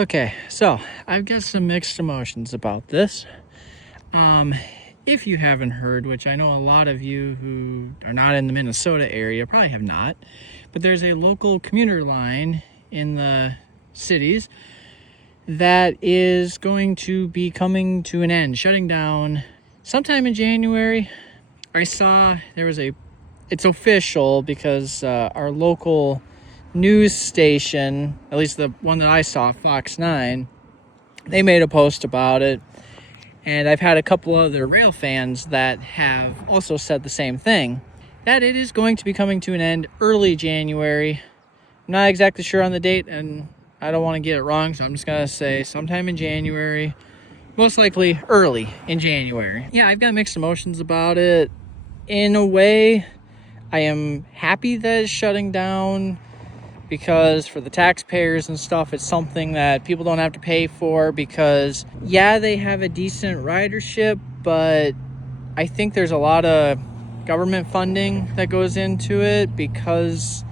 Okay, so I've got some mixed emotions about this. If you haven't heard, which I know a lot of you who are not in the Minnesota area probably have not, but there's a local commuter line in the cities that is going to be coming to an end, shutting down sometime in January. I saw there was it's official because our local news station, at least the one that I saw, Fox 9, they made a post about it. And I've had a couple other rail fans that have also said the same thing, that it is going to be coming to an end early January. I'm not exactly sure on the date, and I don't want to get it wrong, so I'm just going to say sometime in January, most likely early in January. Yeah, I've got mixed emotions about it. In a way, I am happy that it's shutting down, because for the taxpayers and stuff, it's something that people don't have to pay for, because yeah, they have a decent ridership, but I think there's a lot of government funding that goes into it because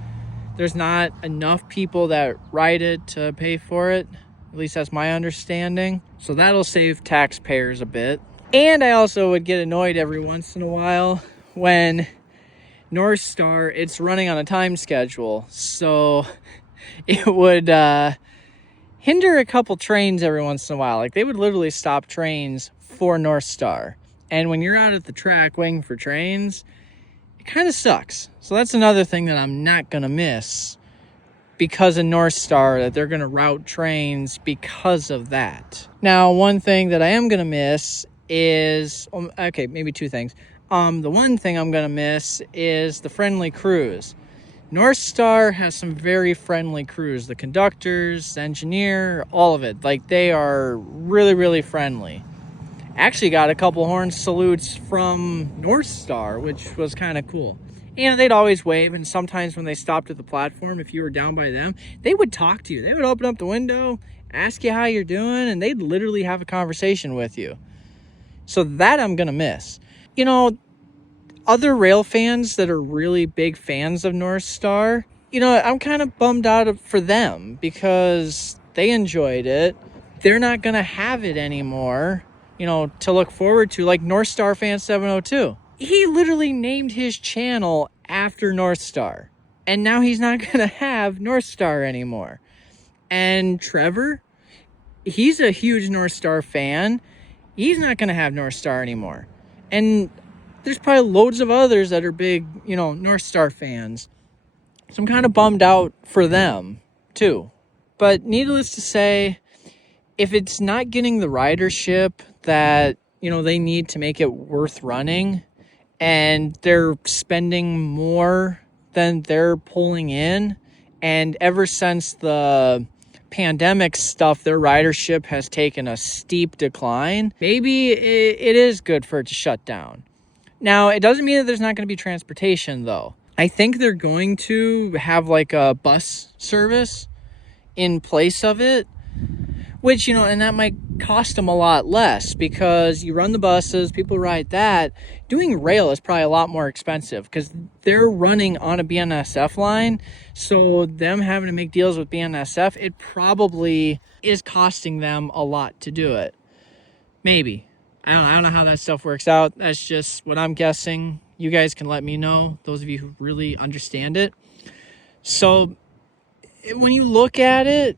there's not enough people that ride it to pay for it. At least that's my understanding. So that'll save taxpayers a bit. And I also would get annoyed every once in a while when Northstar, it's running on a time schedule, so it would hinder a couple trains every once in a while. Like, they would literally stop trains for Northstar, and when you're out at the track waiting for trains, it kind of sucks. So that's another thing that I'm not gonna miss because of Northstar, that they're gonna route trains because of that. Now, one thing that I am gonna miss is, okay, maybe two things. The one thing I'm gonna miss is the friendly crews. Northstar has some very friendly crews. The conductors, the engineer, all of it. Like, they are really, really friendly. Actually got a couple horn salutes from Northstar, which was kind of cool. And they'd always wave, and sometimes when they stopped at the platform, if you were down by them, they would talk to you. They would open up the window, ask you how you're doing, and they'd literally have a conversation with you. So that I'm gonna miss. You know, other rail fans that are really big fans of Northstar, you know, I'm kind of bummed out for them because they enjoyed it. They're not going to have it anymore, you know, to look forward to, like Northstar Fan 702. He literally named his channel after Northstar, and now he's not going to have Northstar anymore. And Trevor, he's a huge Northstar fan. He's not going to have Northstar anymore. And there's probably loads of others that are big, you know, Northstar fans. So I'm kind of bummed out for them, too. But needless to say, if it's not getting the ridership that, you know, they need to make it worth running, and they're spending more than they're pulling in, and ever since the pandemic stuff, their ridership has taken a steep decline, maybe it is good for it to shut down. Now, it doesn't mean that there's not going to be transportation, though. I think they're going to have like a bus service in place of it, which, you know, and that might cost them a lot less because you run the buses, people ride that. Doing rail is probably a lot more expensive because they're running on a BNSF line. So them having to make deals with BNSF, it probably is costing them a lot to do it. Maybe. I don't know how that stuff works out. That's just what I'm guessing. You guys can let me know, those of you who really understand it. So when you look at it,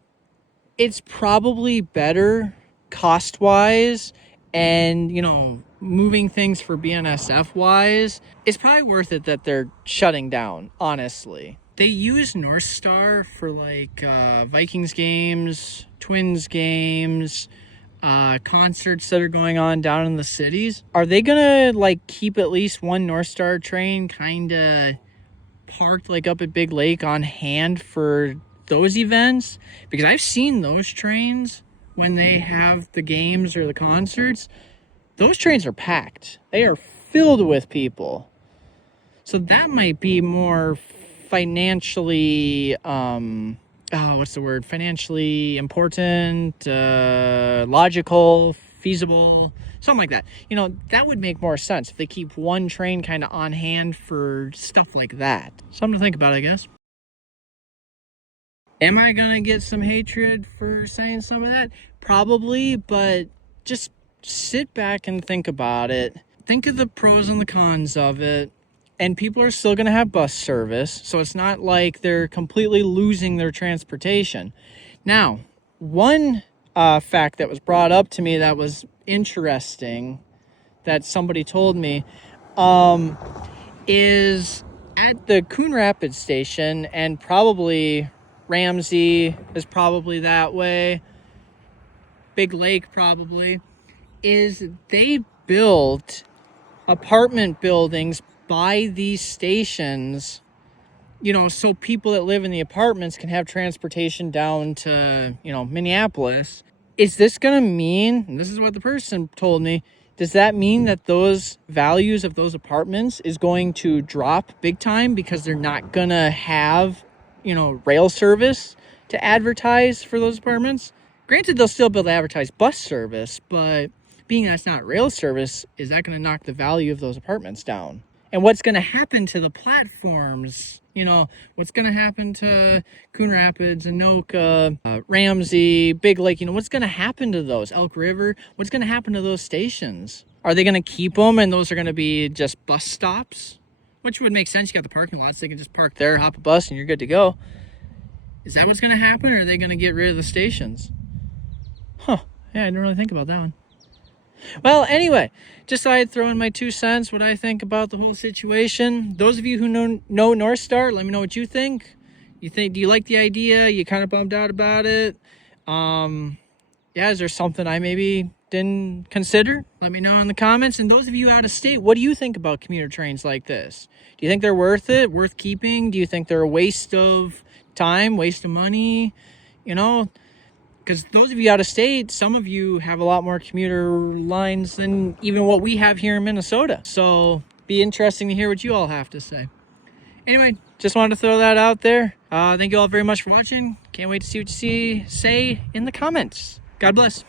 it's probably better cost-wise, and, you know, moving things for BNSF-wise, it's probably worth it that they're shutting down, honestly. They use Northstar for, like, Vikings games, Twins games, concerts that are going on down in the cities. Are they gonna, like, keep at least one Northstar train kind of parked, like, up at Big Lake on hand for those events? Because I've seen those trains when they have the games or the concerts. Those trains are packed. They are filled with people. So that might be more financially financially important, logical, feasible, something like that. You know, that would make more sense if they keep one train kind of on hand for stuff like that. Something to think about, I guess. Am I gonna get some hatred for saying some of that? Probably, but just sit back and think about it. Think of the pros and the cons of it. And people are still gonna have bus service, so it's not like they're completely losing their transportation. Now, one fact that was brought up to me that was interesting that somebody told me is at the Coon Rapids station, and probably Ramsey is probably that way, Big Lake probably, is they built apartment buildings by these stations, you know, so people that live in the apartments can have transportation down to, you know, Minneapolis. Is this going to mean, and this is what the person told me, does that mean that those values of those apartments is going to drop big time because they're not going to have, you know, rail service to advertise for those apartments? Granted, they'll still be able to advertise bus service, but being that it's not rail service, is that going to knock the value of those apartments down? And what's going to happen to the platforms? You know, what's going to happen to Coon Rapids, Anoka, Ramsey, Big Lake? You know, what's going to happen to those? Elk River? What's going to happen to those stations? Are they going to keep them and those are going to be just bus stops? Which would make sense. You got the parking lots. They can just park there, hop a bus, and you're good to go. Is that what's going to happen, or are they going to get rid of the stations? Huh. Yeah, I didn't really think about that one. Well, anyway, just thought I'd throw in my 2 cents, what I think about the whole situation. Those of you who know Northstar, let me know what you think. Do you like the idea? You kind of bummed out about it? Yeah, is there something I maybe didn't consider? Let me know in the comments. And those of you out of state, what do you think about commuter trains like this? Do you think they're worth it, worth keeping? Do you think they're a waste of time, waste of money? You know, because those of you out of state, some of you have a lot more commuter lines than even what we have here in Minnesota. So be interesting to hear what you all have to say. Anyway, just wanted to throw that out there. Thank you all very much for watching. Can't wait to see what you say in the comments. God bless.